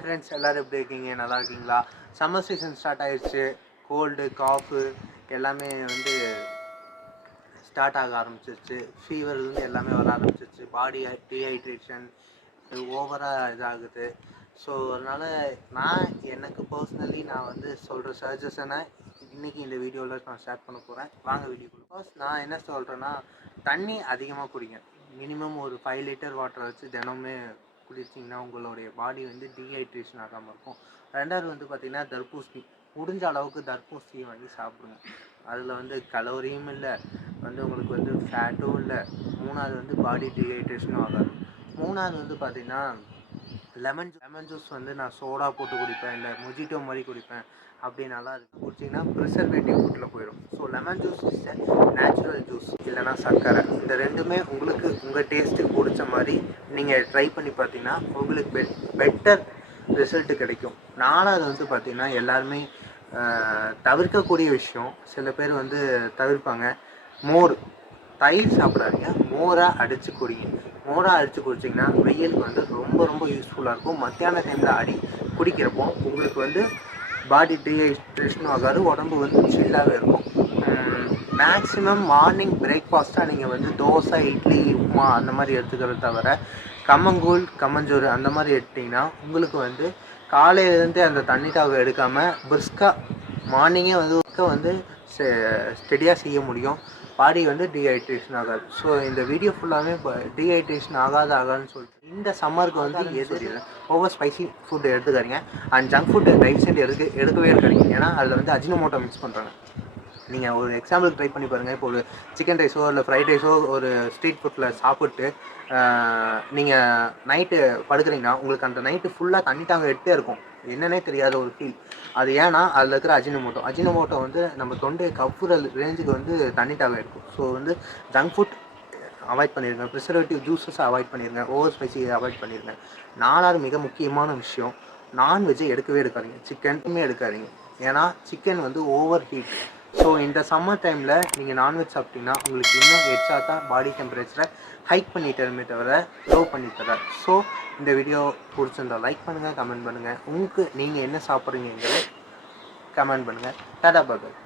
Hi friends, எல்லோரும் எப்படி இருக்கீங்க? நல்லா இருக்கீங்களா? சம்மர் சீசன் ஸ்டார்ட் ஆயிடுச்சு. கோல்டு, காஃபு எல்லாமே வந்து ஸ்டார்ட் ஆக ஆரம்பிச்சிருச்சு. ஃபீவர்லேருந்து எல்லாமே வர ஆரம்பிச்சிருச்சு. பாடி டீஹைட்ரேஷன் ஓவராக இதாகுது. ஸோ அதனால் எனக்கு பர்சனலி நான் வந்து சொல்கிற சஜஷனை இன்றைக்கி இந்த வீடியோவில் நான் ஷேர் பண்ண போகிறேன். வாங்க வீடியோக்குள்ள. ஃபர்ஸ்ட் நான் என்ன சொல்கிறேன்னா, தண்ணி அதிகமாக குடிங்க. மினிமம் ஒரு 5 லிட்டர் வாட்டரை வச்சு தினமே குடிச்சிங்கன்னா உங்களுடைய பாடி வந்து டீஹைட்ரேஷன் ஆகாமல் இருக்கும். ரெண்டாவது வந்து பார்த்திங்கன்னா, தர்பூசணி. முடிஞ்ச அளவுக்கு தர்பூசணி வாங்கி சாப்பிடுங்க. அதில் வந்து கலோரியும் இல்லை, வந்து உங்களுக்கு வந்து ஃபேட்டும் இல்லை. மூணாவது வந்து பாடி டீஹைட்ரேஷனும் ஆகாது. மூணாவது வந்து பார்த்திங்கன்னா, லெமன் ஜூஸ் வந்து நான் சோடா போட்டு குடிப்பேன், இல்லை மொஜிட்டோ மாதிரி குடிப்பேன். அப்படி நல்லா இருக்குது குடிச்சிங்கன்னா ப்ரிசர்வேட்டிவ் ஃபுட்டில் போயிடும். So lemon juice is a natural juice. இல்லைனா சர்க்கரை, இந்த ரெண்டுமே உங்களுக்கு உங்கள் டேஸ்ட்டுக்கு பிடிச்ச மாதிரி நீங்கள் ட்ரை பண்ணி பார்த்தீங்கன்னா உங்களுக்கு பெட்டர் ரிசல்ட்டு கிடைக்கும். நாலாவது வந்து பார்த்திங்கன்னா, எல்லாருமே தவிர்க்கக்கூடிய விஷயம், சில பேர் வந்து தவிர்ப்பாங்க, மோர். தயிர் சாப்பிடாதீங்க, மோராக அடித்து குடிங்க. மோராக அடித்து குடிச்சிங்கன்னா வெயிலுக்கு வந்து ரொம்ப ரொம்ப யூஸ்ஃபுல்லாக இருக்கும். மத்தியான டைமில் குடிக்கிறப்போ உங்களுக்கு வந்து பாடி டீஹைட்ரேஷனும் ஆகாது, உடம்பு வந்து சில்லாகவே இருக்கும். மேக்ஸிமம் மார்னிங் பிரேக்ஃபாஸ்ட்டாக நீங்கள் வந்து தோசை, இட்லி, உப்புமா அந்த மாதிரி எடுத்துக்கிறத தவிர கம்மங்கூழ், கம்மஞ்சோறு அந்த மாதிரி எடுத்திங்கன்னா உங்களுக்கு வந்து காலையிலேருந்து அந்த தண்ணி தாவை எடுக்காமல் பிரிஸ்காக மார்னிங்கே வந்து ஸ்டெடியாக செய்ய முடியும். பாடி வந்து டீஹைட்ரேஷன் ஆகாது. ஸோ இந்த வீடியோ ஃபுல்லாகவே டீஹைட்ரேஷன் ஆகாதுன்னு சொல்லிட்டு இந்த சம்மருக்கு வந்து ஓவர் ஸ்பைசி ஃபுட்டு எடுத்துக்காதீங்க. And junk food right side எடுக்கவே இருக்காதீங்க. ஏன்னா அதில் வந்து அஜினோமோட்டோ மிக்ஸ் பண்ணுறாங்க. நீங்கள் ஒரு எக்ஸாம்பிளுக்கு ட்ரை பண்ணி பாருங்கள். இப்போ ஒரு சிக்கன் ரைஸோ இல்லை ஃப்ரைட் ரைஸோ ஒரு ஸ்ட்ரீட் ஃபுட்டில் சாப்பிட்டு நீங்கள் நைட்டு படுக்கிறீங்கன்னா உங்களுக்கு அந்த நைட்டு ஃபுல்லாக தண்ணி தாங்க எடுத்தே இருக்கும். என்னன்னே தெரியாத ஒரு ஃபீல். அது ஏன்னா அதில் இருக்கிற அஜினோமோட்டோ வந்து நம்ம தொண்டை கப்புற ரேஞ்சுக்கு வந்து தண்ணி தாங்க எடுக்கும். ஸோ வந்து ஜங்க் ஃபுட் அவாய்ட் பண்ணிடுங்க. ப்ரிசர்வேட்டிவ் ஜூஸஸை அவாய்ட் பண்ணிடுங்க. ஓவர் ஸ்பைசியை அவாய்ட் பண்ணிடுங்க. நாலாவது மிக முக்கியமான விஷயம், நான்வெஜ்ஜை எடுக்கவே எடுக்காதீங்க. சிக்கனுமே எடுக்காதீங்க. ஏன்னா சிக்கன் வந்து ஓவர் ஹீட். ஸோ இந்த சம்மர் டைமில் நீங்கள் நான்வெஜ் சாப்பிட்டீங்கன்னா உங்களுக்கு இன்னும் எக்ஸ்ட்ரா பாடி டெம்பரேச்சரை ஹைக் பண்ணி தருமே தவிர லோ பண்ணி தர. ஸோ இந்த வீடியோ பிடிச்சிருந்தா லைக் பண்ணுங்கள், கமெண்ட் பண்ணுங்கள். நீங்கள் என்ன சாப்பிட்றீங்கிறத கமெண்ட் பண்ணுங்கள். டாடா பாய்.